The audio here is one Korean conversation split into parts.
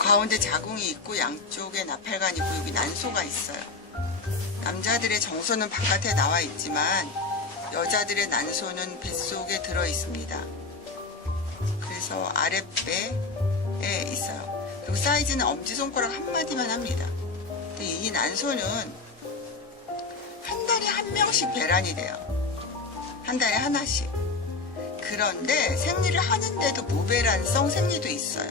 가운데 자궁이 있고 양쪽에 나팔관이 있고 여기 난소가 있어요. 남자들의 정소는 바깥에 나와 있지만 여자들의 난소는 뱃속에 들어 있습니다. 그래서 아랫배에 있어요. 그리고 사이즈는 엄지손가락 한 마디만 합니다. 근데 이 난소는 한 달에 한 명씩 배란이 돼요. 한 달에 하나씩. 그런데 생리를 하는데도 무배란성 생리도 있어요.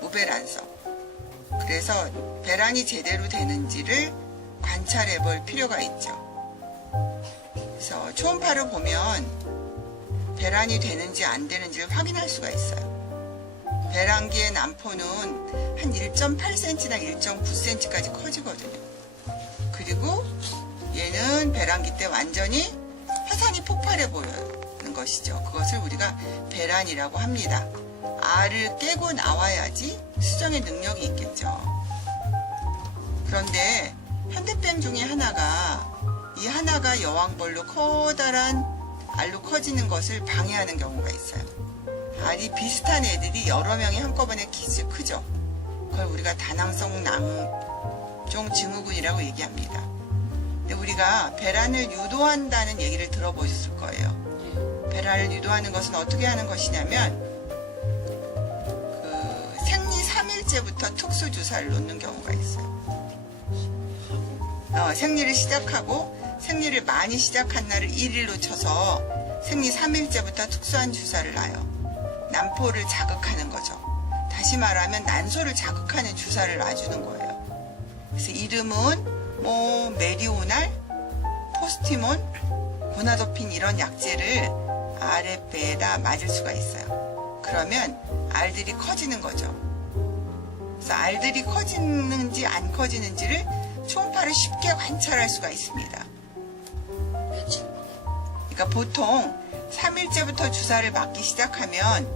무배란성. 그래서 배란이 제대로 되는지를 관찰해 볼 필요가 있죠. 그래서 초음파를 보면 배란이 되는지 안 되는지를 확인할 수가 있어요. 배란기의 난포는 한 1.8cm나 1.9cm까지 커지거든요. 그리고 얘는 배란기 때 완전히 화산이 폭발해 보이는 것이죠. 그것을 우리가 배란이라고 합니다. 알을 깨고 나와야지 수정의 능력이 있겠죠. 그런데 현대병 중에 이 하나가 여왕벌로 커다란 알로 커지는 것을 방해하는 경우가 있어요. 알이 비슷한 애들이 여러 명이 한꺼번에 크죠. 그걸 우리가 다낭성 낭종 증후군이라고 얘기합니다. 근데 우리가 배란을 유도한다는 얘기를 들어보셨을 거예요. 배란을 유도하는 것은 어떻게 하는 것이냐면 생리 3일째부터 특수주사를 놓는 경우가 있어요. 생리를 시작하고 생리를 많이 시작한 날을 1일로 쳐서 생리 3일째부터 특수한 주사를 놔요. 난포를 자극하는 거죠. 다시 말하면 난소를 자극하는 주사를 놔주는 거예요. 그래서 이름은 메리오날, 포스티몬, 고나도핀 이런 약제를 아랫배에다 맞을 수가 있어요. 그러면 알들이 커지는 거죠. 그래서 알들이 커지는지 안 커지는지를 초음파를 쉽게 관찰할 수가 있습니다. 그러니까 보통 3일째부터 주사를 맞기 시작하면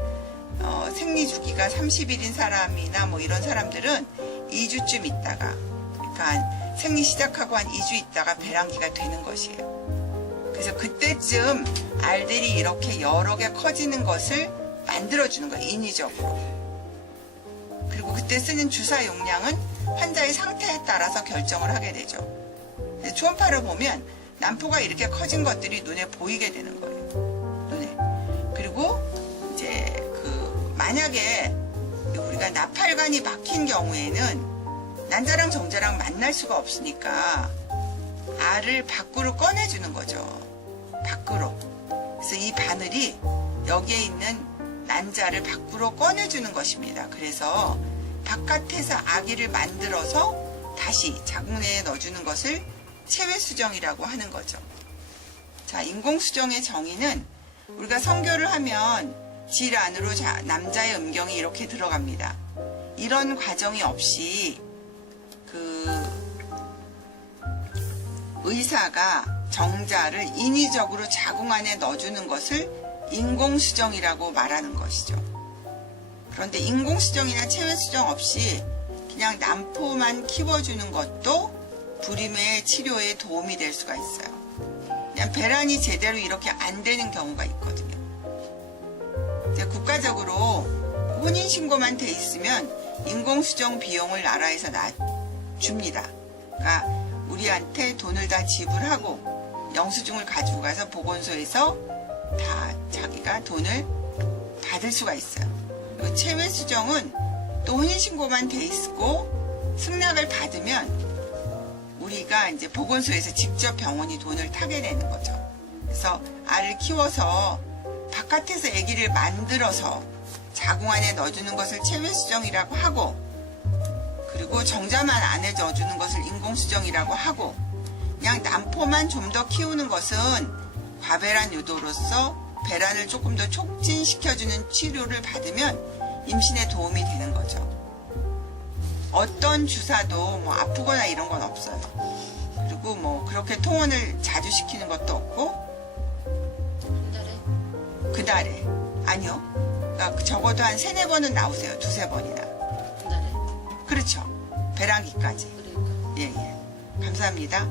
생리 주기가 30일인 사람이나 이런 사람들은 2주쯤 있다가, 그러니까 생리 시작하고 한 2주 있다가 배란기가 되는 것이에요. 그래서 그때쯤 알들이 이렇게 여러 개 커지는 것을 만들어주는 거예요, 인위적으로. 그리고 그때 쓰는 주사 용량은 환자의 상태에 따라서 결정을 하게 되죠. 초음파를 보면 난포가 이렇게 커진 것들이 눈에 보이게 되는 거예요. 눈에. 그리고 이제 만약에 우리가 나팔관이 막힌 경우에는 난자랑 정자랑 만날 수가 없으니까 알을 밖으로 꺼내주는 거죠. 밖으로. 그래서 이 바늘이 여기에 있는 난자를 밖으로 꺼내주는 것입니다. 그래서 바깥에서 아기를 만들어서 다시 자궁 내에 넣어주는 것을 체외수정이라고 하는 거죠. 자, 인공수정의 정의는 우리가 성교를 하면 질 안으로 남자의 음경이 이렇게 들어갑니다. 이런 과정이 없이 의사가 정자를 인위적으로 자궁 안에 넣어주는 것을 인공수정이라고 말하는 것이죠. 그런데 인공수정이나 체외수정 없이 그냥 난포만 키워주는 것도 불임의 치료에 도움이 될 수가 있어요. 그냥 배란이 제대로 이렇게 안 되는 경우가 있거든요. 이제 국가적으로 혼인신고만 돼 있으면 인공수정 비용을 나라에서 줍니다. 그러니까 우리한테 돈을 다 지불하고 영수증을 가지고 가서 보건소에서 다 자기가 돈을 받을 수가 있어요. 그리고 체외수정은 또 혼인신고만 돼 있고 승낙을 받으면 우리가 이제 보건소에서 직접 병원이 돈을 타게 되는 거죠. 그래서 알을 키워서 바깥에서 아기를 만들어서 자궁 안에 넣어주는 것을 체외수정이라고 하고, 그리고 정자만 안에 넣어주는 것을 인공수정이라고 하고, 그냥 난포만 좀 더 키우는 것은 과배란 유도로서 배란을 조금 더 촉진시켜주는 치료를 받으면 임신에 도움이 되는 거죠. 어떤 주사도 아프거나 이런 건 없어요. 그리고 그렇게 통원을 자주 시키는 것도 없고, 그 달에 아니요. 그러니까 적어도 한 3-4번은 나오세요. 2-3번이나. 한 달에? 그렇죠. 배란기까지. 그러니까. 예. 감사합니다.